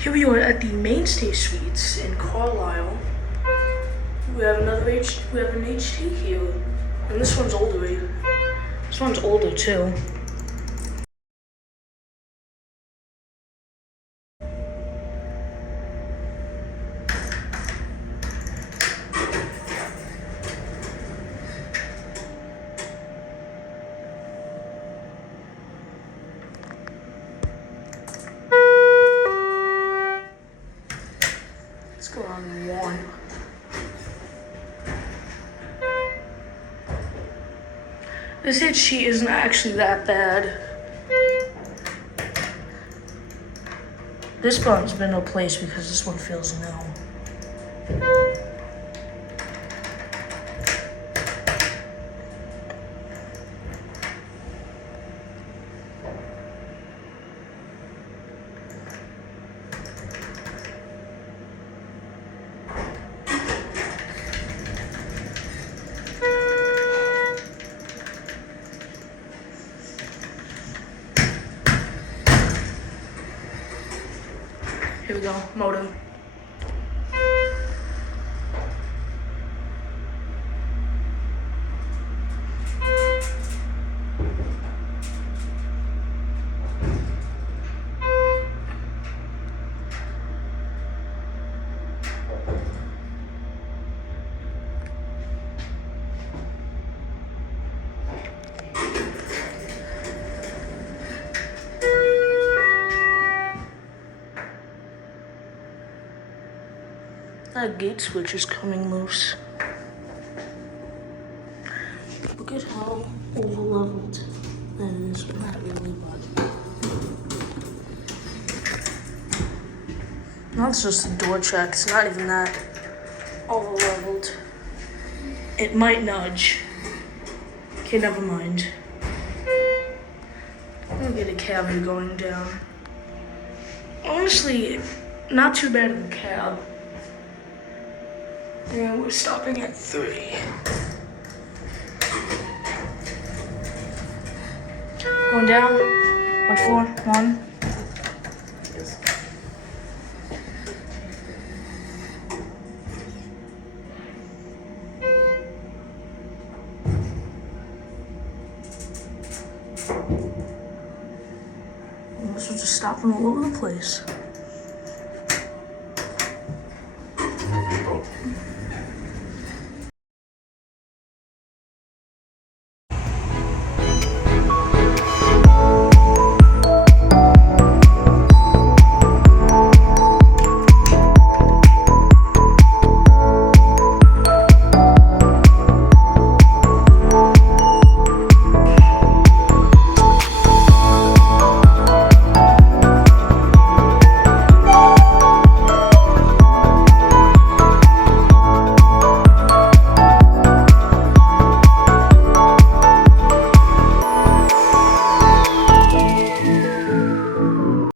Here we are at the Mainstay Suites in Carlisle. We have an HT here, and this one's older. This one's older too. Let's go on one. This hit sheet isn't actually that bad. This button's been replaced because this one feels new. Here we go, motor. That gate switch is coming loose. Look at how over-leveled that is. Not really, but... That's just a door check. It's not even that over-leveled. It might nudge. Okay, never mind. I'm gonna get a cavity going down. Honestly, not too bad in the cab. Yeah, we're stopping at 3. Going down. What for? 1. Yes. This was just stopping all over the place.